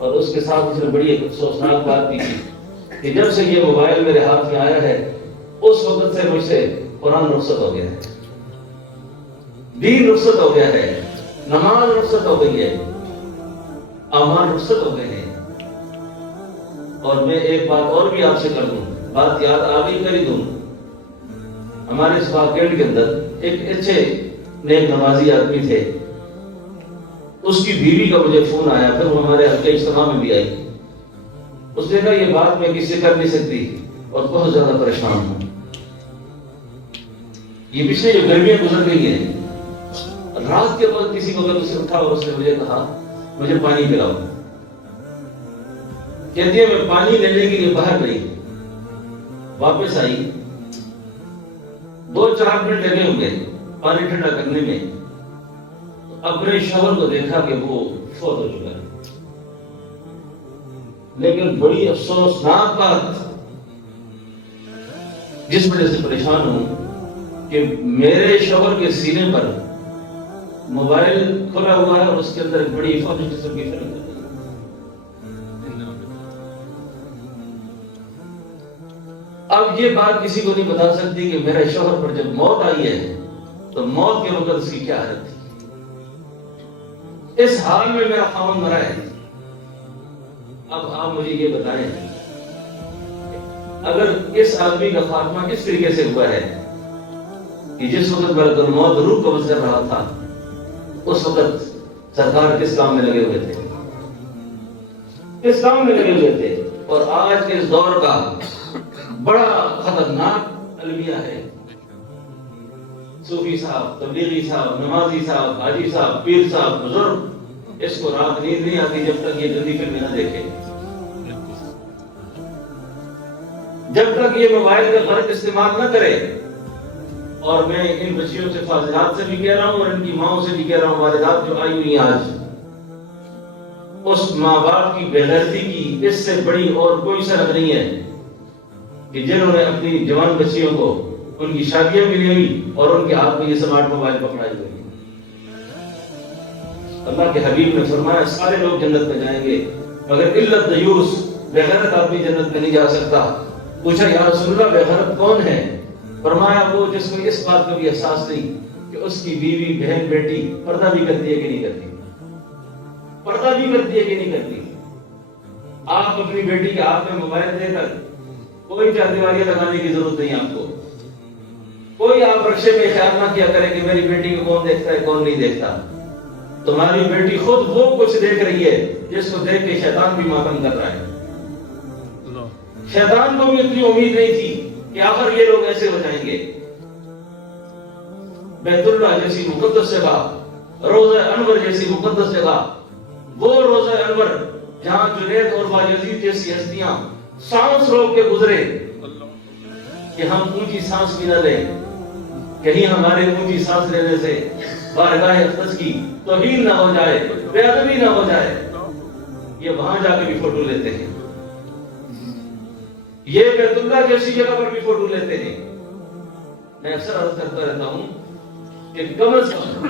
اور اس کے ساتھ اس نے بڑی ایک افسوسناک بات بھی کی کہ جب سے یہ موبائل میرے ہاتھ میں آیا ہے اس وقت سے مجھ سے قرآن رخصت ہو گیا ہے، دین رخصت ہو گیا ہے، نماز رخصت ہو گئی ہے، اعمال رخصت ہو گئے ہیں۔ اور میں ایک بات اور بھی آپ سے کر دوں، بات یاد آ گئی کر ہی دوں۔ ہمارے اس کینٹ کے اندر ایک اچھے نیک نمازی آدمی تھے، اس کی بیوی کا مجھے فون آیا، پھر وہ ہمارے حلقے اجتماع میں بھی آئی۔ اس نے کہا یہ بات میں کسی سے کر نہیں سکتی اور بہت زیادہ پریشان ہوں۔ یہ پچھلے جو گرمیاں گزر گئی ہیں، رات کے وقت کسی کو اس سے اٹھا اور اس نے مجھے کہا مجھے پانی پلاؤ۔ کہتی ہے میں پانی لینے کے لیے باہر گئی، واپس آئی، 2-4 منٹ لگے ہوں گے پانی ٹھنڈا کرنے میں، اپنے شوہر کو دیکھا کہ وہ فوت ہو چکا ہے۔ لیکن بڑی افسوسناک بات جس وجہ سے پریشان ہوں کہ میرے شوہر کے سینے پر موبائل کھلا ہوا ہے اور اس کے اندر ایک بڑی فوج قسم کی فلم ہے۔ اب یہ بات کسی کو نہیں بتا سکتی کہ میرے شوہر پر جب موت آئی ہے تو موت کے وقت اس کی کیا حالت تھی۔ اس حال میں میرا خاوند مرا ہے۔ اب آپ مجھے یہ بتائیں اگر اس آدمی کا خاتمہ کس طریقے سے ہوا ہے کہ جس وقت ملک الموت روح قبض کر رہا تھا اس وقت سرکار کس کام میں لگے ہوئے تھے، کس کام میں لگے ہوئے تھے۔ اور آج کے اس دور کا بڑا خطرناک المیہ ہے، صوفی صاحب، تبلیغی صاحب، نمازی صاحب، حاجی صاحب، پیر صاحب، بزرگ، اس کو رات نیند نہیں آتی جب تک یہ گندی فلمیں نہ دیکھے، جب تک یہ موبائل کا غلط استعمال نہ کرے۔ اور میں ان بچیوں سے، فاضلات سے بھی کہہ رہا ہوں اور ان کی ماؤں سے بھی کہہ رہا ہوں، والدات جو آئی ہوئی ہیں آج، اس ماں باپ کی بے غیرتی کی اس سے بڑی اور کوئی سبب نہیں ہے کہ جنہوں نے اپنی جوان بچیوں کو ان کی شادیاں بھی نہیں ہوئی اور ان کے ہاتھ میں یہ سمارٹ موبائل پکڑائی ہوئی۔ اللہ کے حبیب نے فرمایا سارے لوگ جنت میں جائیں گے مگر الا الدیوس، بے غیرت آدمی جنت میں نہیں جا سکتا۔ پوچھا یا رسول اللہ بے غیرت کون ہے؟ فرمایا وہ جس کو اس بات کا بھی احساس نہیں کہ اس کی بیوی، بہن، بیٹی پردہ بھی کرتی ہے کہ نہیں کرتی، پردہ بھی کرتی ہے کہ نہیں کرتی۔ آپ اپنی بیٹی کے ہاتھ میں موبائل دے کر کوئی چاردیواریاں لگانے کی ضرورت نہیں آپ کو، کوئی آپ رکشے میں خیال نہ کیا کریں کہ میری بیٹی کو کون دیکھتا ہے کون نہیں دیکھتا۔ تمہاری بیٹی خود وہ کچھ دیکھ رہی ہے جس کو دیکھ کے شیطان بھی ماتم کر رہا ہے۔ شیطان کو بھی اتنی امید نہیں تھی کہ آخر یہ لوگ ایسے ہو جائیں گے۔ بیت اللہ جیسی مقدس جگہ، روضہ انور جیسی مقدس جگہ، وہ روضہ انور جہاں جنید اور باجزید جیسی ہستیاں سانس روک کے گزرے کہ ہم اونچی سانس بھی نہ لیں، کہیں ہمارے اونچی سانس لینے سے بارگاہ اقدس کی توہین نہ ہو جائے، بے ادبی نہ ہو جائے، یہ وہاں جا کے بھی فوٹو لیتے ہیں، یہ بیت اللہ جیسی جگہ پر بھی فوٹو لیتے ہیں۔ میں اکثر عرض کرتا رہتا ہوں کہ کم از کم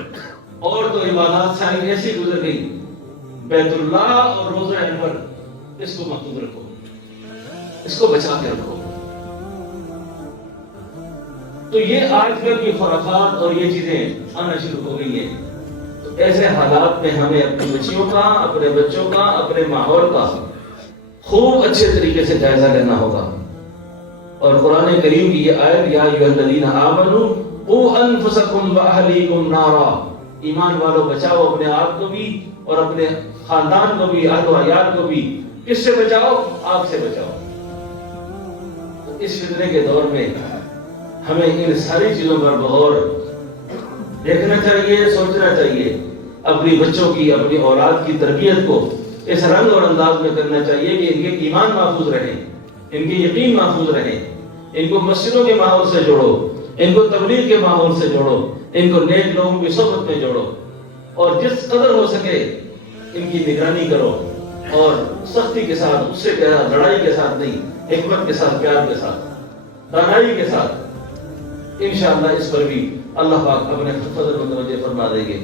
اور تو عبادات ساری ایسی گزر گئی، بیت اللہ اور روضہ انور اس کو محفوظ رکھو، اس کو بچا کے رکھو۔ تو یہ آج کل کی خرافات اور یہ چیزیں آنا شروع ہو گئی ہیں۔ تو ایسے حالات میں ہمیں اپنی بچیوں کا، اپنے بچوں کا، اپنے ماحول کا خوب اچھے طریقے سے جائزہ لینا ہوگا۔ اور قرآن کریم کی یہ آیت یا ایھا الذین آمنوا قوا انفسکم واہلیکم نارا، ایمان والو بچاؤ اپنے آپ کو بھی اور اپنے خاندان کو بھی، اہل و عیال کو بھی۔ کس سے بچاؤ؟ آگ سے بچاؤ۔ تو اس فتنے کے دور میں ہمیں ان ساری چیزوں پر بغور دیکھنا چاہیے، سوچنا چاہیے، اپنی بچوں کی، اپنی اولاد کی تربیت کو اس رنگ اور انداز میں کرنا چاہیے کہ ان کے ایمان محفوظ رہیں، ان کے یقین محفوظ رہیں، ان کو مسجدوں کے ماحول سے جوڑو، ان کو تبلیغ کے ماحول سے جوڑو، ان کو نیک لوگوں کی صحبت میں جوڑو، اور جس قدر ہو سکے ان کی نگرانی کرو، اور سختی کے ساتھ، اس سے لڑائی کے ساتھ نہیں، حکمت کے ساتھ، پیار کے ساتھ، دانائی کے ساتھ۔ انشاءاللہ اس پر بھی اللہ پاک اپنے فضل و توجہ فرما دیں گے۔